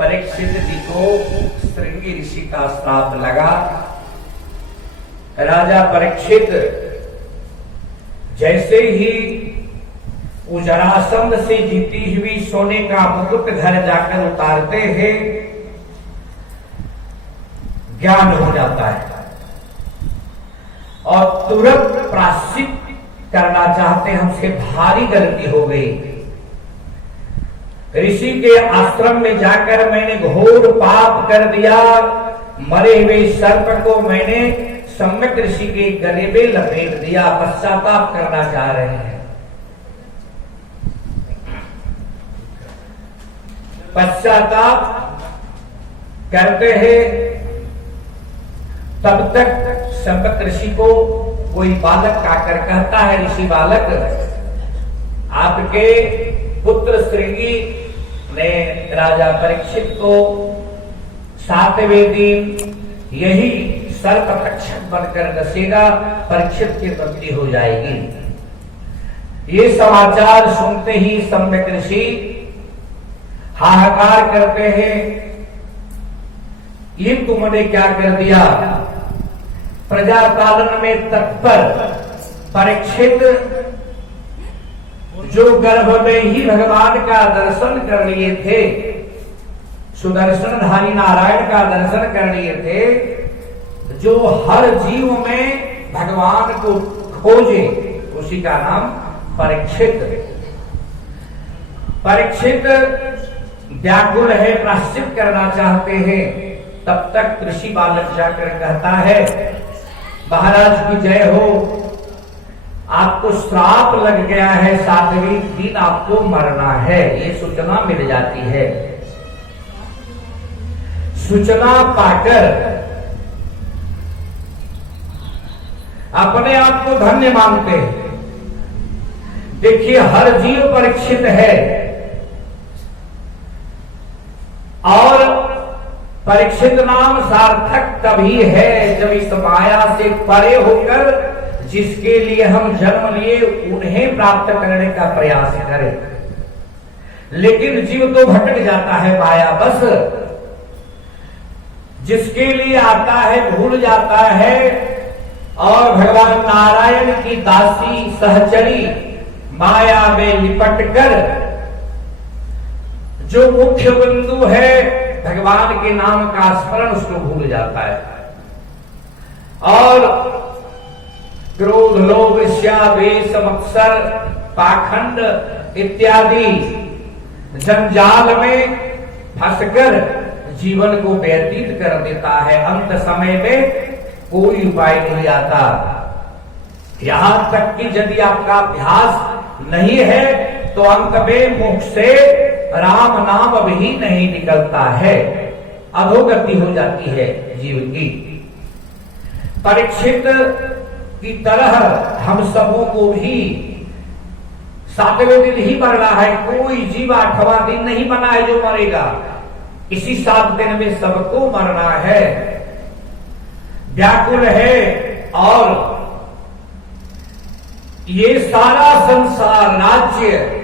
परीक्षित जी को श्रृंगी ऋषि का श्राप लगा। राजा परीक्षित जैसे ही जरासंध से जीती हुई सोने का मुकुट घर जाकर उतारते हैं, ज्ञान हो जाता है और तुरंत प्रायश्चित करना चाहते, हमसे भारी गलती हो गई। ऋषि के आश्रम में जाकर मैंने घोर पाप कर दिया, मरे हुए सर्प को मैंने सम्यक ऋषि के गले में लपेट दिया, पश्चाताप करना चाह रहे हैं। पश्चाताप करते हैं, तब तक सम्यक ऋषि को कोई बालक आकर कहता है, ऋषि बालक, आपके पुत्र श्रृंगी ने राजा परीक्षित को 7वें दिन यही सर्प तक्षक बनकर डसेगा, परीक्षित की मृत्यु हो जाएगी। ये समाचार सुनते ही सम्यक ऋषि हाहाकार करते हैं, ये तुमने क्या कर दिया। प्रजा पालन में तत्पर परीक्षित जो गर्भ में ही भगवान का दर्शन कर लिए थे, सुदर्शनधारी नारायण का दर्शन कर लिए थे, जो हर जीव में भगवान को खोजे, उसी का नाम परीक्षित। परीक्षित व्याकुल है, प्रायश्चित करना चाहते हैं। तब तक ऋषि बालक जाकर कहता है, महाराज की जय हो, आपको श्राप लग गया है, 7वें दिन आपको मरना है, ये सूचना मिल जाती है। सूचना पाकर अपने आप को धन्य मानते हैं। देखिए, हर जीव परीक्षित है और परीक्षित नाम सार्थक तभी है जब इस माया से परे होकर जिसके लिए हम जन्म लिए उन्हें प्राप्त करने का प्रयास करें। लेकिन जीव तो भटक जाता है माया बस, जिसके लिए आता है भूल जाता है और भगवान नारायण की दासी सहचरी माया में लिपट कर जो मुख्य बिंदु है भगवान के नाम का स्मरण, उसको भूल जाता है और क्रोध, लोभ, ईर्ष्या, द्वेष, मत्सर, पाखंड इत्यादि जंजाल में फंसकर जीवन को व्यतीत कर देता है। अंत समय में कोई उपाय नहीं आता। यहां तक कि यदि आपका अभ्यास नहीं है तो अंत में मुख से राम नाम भी नहीं निकलता है, अधोगति हो जाती है जीव की। परीक्षित की तरह हम सबों को भी 7वें दिन ही मरना है। कोई जीव 8वां दिन नहीं बना है जो मरेगा, इसी 7 दिन में सबको मरना है। व्याकुल है और ये सारा संसार राज्य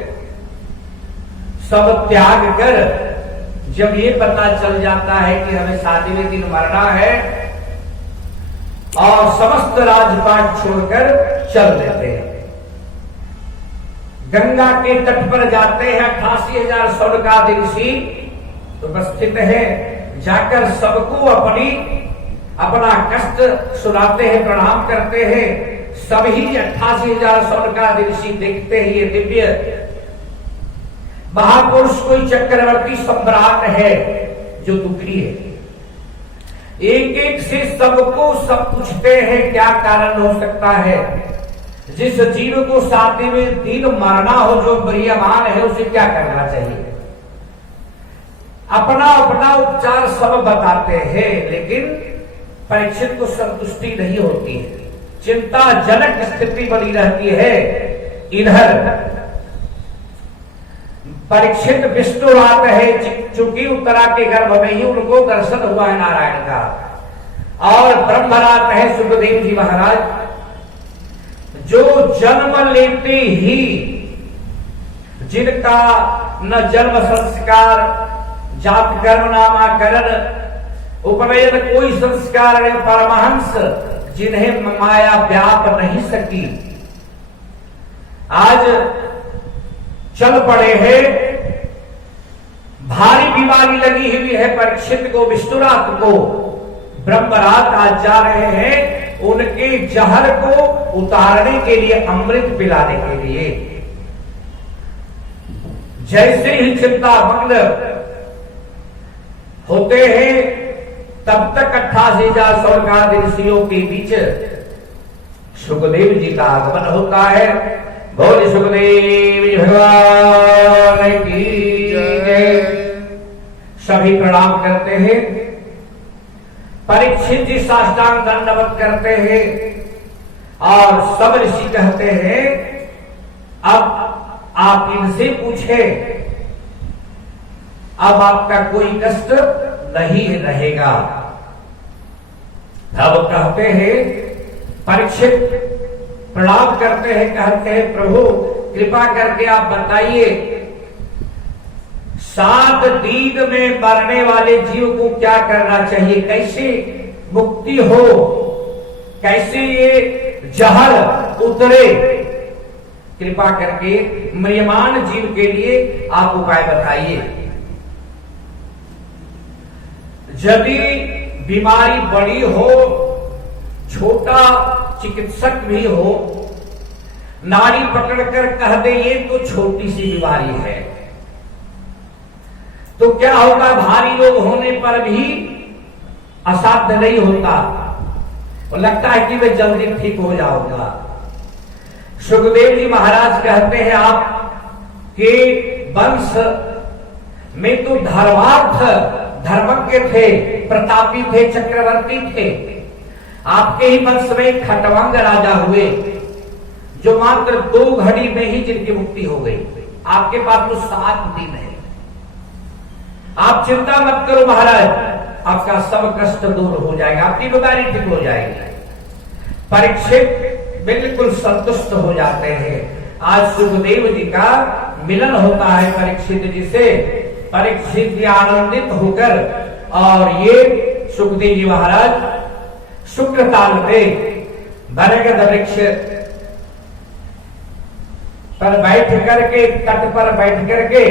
सब त्याग कर जब ये पता चल जाता है कि हमें 7वें दिन मरना है और समस्त राजपाट छोड़कर चल देते हैं, गंगा के तट पर जाते हैं। 88,000 स्वर्गादि ऋषि उपस्थित है, जाकर सबको अपना कष्ट सुनाते हैं, प्रणाम करते हैं। सभी 88,000 स्वर्गादि ऋषि देखते हैं ये दिव्य महापुरुष कोई चक्रवर्ती सम्राट है जो दुखी है। एक एक से सबको सब पूछते हैं क्या कारण हो सकता है। जिस जीव को 7वें दिन मरना हो, जो प्रियमान है, उसे क्या करना चाहिए। अपना अपना उपचार सब बताते हैं, लेकिन परीक्षित को संतुष्टि नहीं होती है, चिंताजनक स्थिति बनी रहती है। इधर परीक्षित विष्णुरात है, चूंकि उत्तरा के गर्भ में ही उनको दर्शन हुआ है नारायण का, और ब्रह्मरात है सुखदेव जी महाराज, जो जन्म लेते ही जिनका न जन्म संस्कार जात कर्म नामाकरण उपनयन कोई संस्कार ने परमहंस जिन्हें माया व्याप नहीं सकी। आज चल पड़े हैं, भारी बीमारी लगी हुई है परीक्षित को, विष्णुरात को। ब्रह्मरात आज जा रहे हैं उनके जहर को उतारने के लिए, अमृत पिलाने के लिए। जैसे ही चिंता मग्न होते हैं तब तक 88,000 स्वर्गादि ऋषियों के बीच सुखदेव जी का आगमन होता है। बोल सुखदेव भगवान की जय। सभी प्रणाम करते हैं। परीक्षित जी साष्टांग दंडवत करते हैं और सब ऋषि कहते हैं अब आप इनसे पूछे, अब आपका कोई कष्ट नहीं रहेगा। अब कहते हैं, परीक्षित प्रणाम करते हैं, कहते हैं प्रभु कृपा करके आप बताइए 7 दिन में मरने वाले जीव को क्या करना चाहिए, कैसे मुक्ति हो, कैसे ये जहर उतरे। कृपा करके म्रियमान जीव के लिए आप उपाय बताइए। यदि बीमारी बड़ी हो, छोटा चिकित्सक भी हो, नाड़ी पकड़कर कह दे ये तो छोटी सी बीमारी है, तो क्या होगा, भारी रोग होने पर भी असाध्य नहीं होता और लगता है कि वे जल्दी ठीक हो जाऊंगा। सुखदेव जी महाराज कहते हैं आपके वंश में तो धर्मार्थ धर्मज्ञ थे, प्रतापी थे, चक्रवर्ती थे। आपके ही वंश में खटवांग राजा हुए जो मात्र 2 घड़ी में ही जिनकी मुक्ति हो गई। आपके पास तो 7 दिन है। आप चिंता मत करो महाराज, आपका सब कष्ट दूर हो जाएगा, आपकी बीमारी ठीक हो जाएगी। परीक्षित बिल्कुल संतुष्ट हो जाते हैं। आज सुखदेव जी का मिलन होता है परीक्षित जी से। परीक्षित जी आनंदित होकर और ये सुखदेव जी महाराज शुक्रताल में बरगद वृक्ष पर बैठ करके, तट पर बैठ करके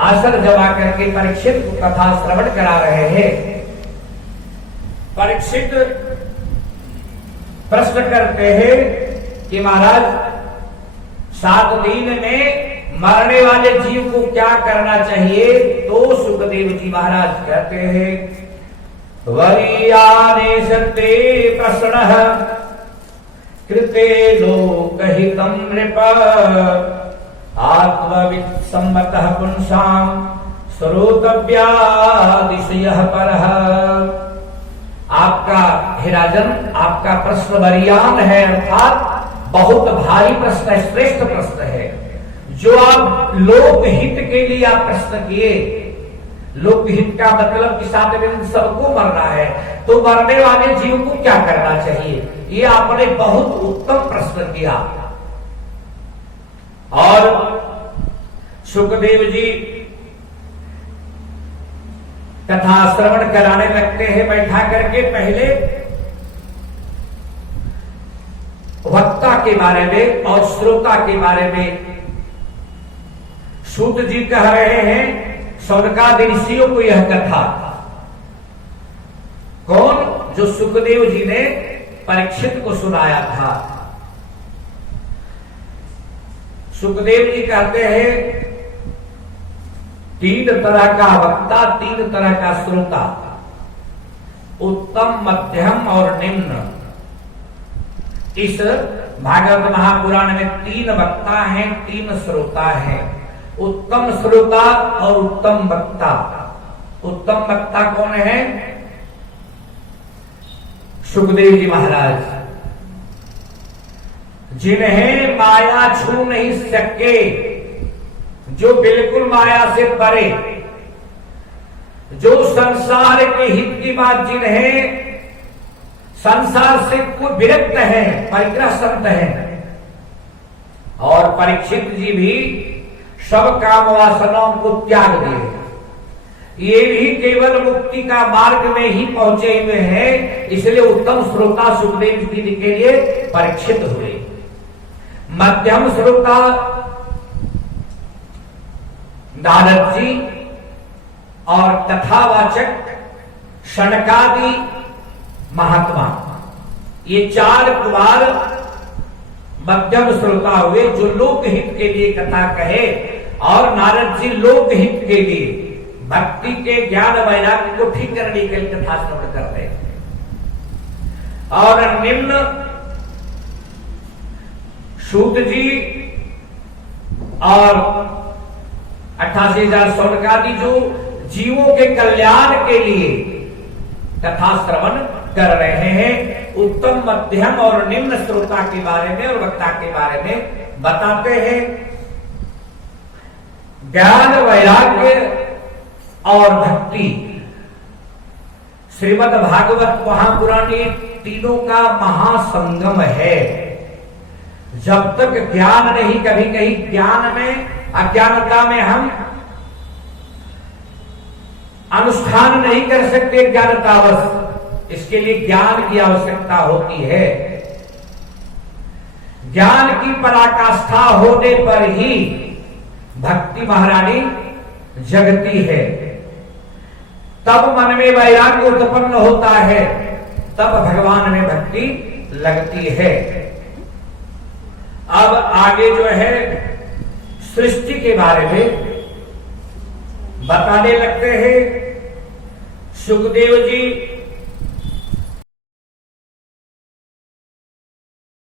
आसन जमा करके परीक्षित को कथा श्रवण करा रहे हैं। परीक्षित प्रश्न करते हैं कि महाराज 7 दिन में मरने वाले जीव को क्या करना चाहिए। तो सुखदेव जी महाराज कहते हैं वरीयाने सत्ते प्रश्नः कृते लोकहितं नृप आत्मवित् सम्मतः पुंसां श्रोतव्यादिशयः परः। आपका हे राजन, आपका प्रश्न वरीयान है, अर्थात बहुत भारी प्रश्न है, श्रेष्ठ प्रश्न है जो आप लोकहित के लिए आप प्रश्न किए। लोकहित का मतलब कि 7 दिन सबको मरना है, तो मरने वाले जीव को क्या करना चाहिए, ये आपने बहुत उत्तम प्रश्न किया। और सुखदेव जी कथा श्रवण कराने लगते हैं बैठा करके। पहले वक्ता के बारे में और श्रोता के बारे में सूत जी कह रहे हैं शौनकादि ऋषियों को यह कथा। कौन? जो सुखदेव जी ने परीक्षित को सुनाया था। सुखदेव जी कहते हैं 3 तरह का वक्ता, 3 तरह का श्रोता, उत्तम, मध्यम और निम्न। इस भागवत महापुराण में 3 वक्ता हैं, 3 श्रोता हैं। उत्तम श्रोता और उत्तम वक्ता। उत्तम वक्ता कौन है? सुखदेव जी महाराज, जिन्हें माया छू नहीं सके, जो बिल्कुल माया से परे, जो संसार के हित की बात, जिन्हें संसार से कोई विरक्त है, परिग्रह संत है। और परीक्षित जी भी सब काम वासनाओं को त्याग दिए। ये भी केवल मुक्ति का मार्ग में ही पहुंचे हुए हैं, इसलिए उत्तम श्रोता सुखदेव जी के लिए परीक्षित हुए। मध्यम श्रोता नारद जी और कथावाचक शनकादि महात्मा, ये चार कुमार मध्यम श्रोता हुए जो लोकहित के लिए कथा कहे, और नारद जी लोकहित के लिए भक्ति के ज्ञान वैराग्य को ठीक करने के लिए कथा श्रवण कर रहे थे। और निम्न सूत जी और 88,000 शौनकादि जो जीवों के कल्याण के लिए कथा श्रवण कर रहे हैं, उत्तम मध्यम और निम्न श्रोता के बारे में और वक्ता के बारे में बताते हैं। ज्ञान वैराग्य और भक्ति, श्रीमद् भागवत महापुराण तीनों का महासंगम है। जब तक ज्ञान नहीं, कभी कहीं ज्ञान में अज्ञानता में हम अनुष्ठान नहीं कर सकते ज्ञानतावश, इसके लिए ज्ञान की आवश्यकता होती है। ज्ञान की पराकाष्ठा होने पर ही भक्ति महारानी जगती है, तब मन में वैराग्य उत्पन्न होता है, तब भगवान में भक्ति लगती है। अब आगे जो है सृष्टि के बारे में बताने लगते हैं। सुखदेव जी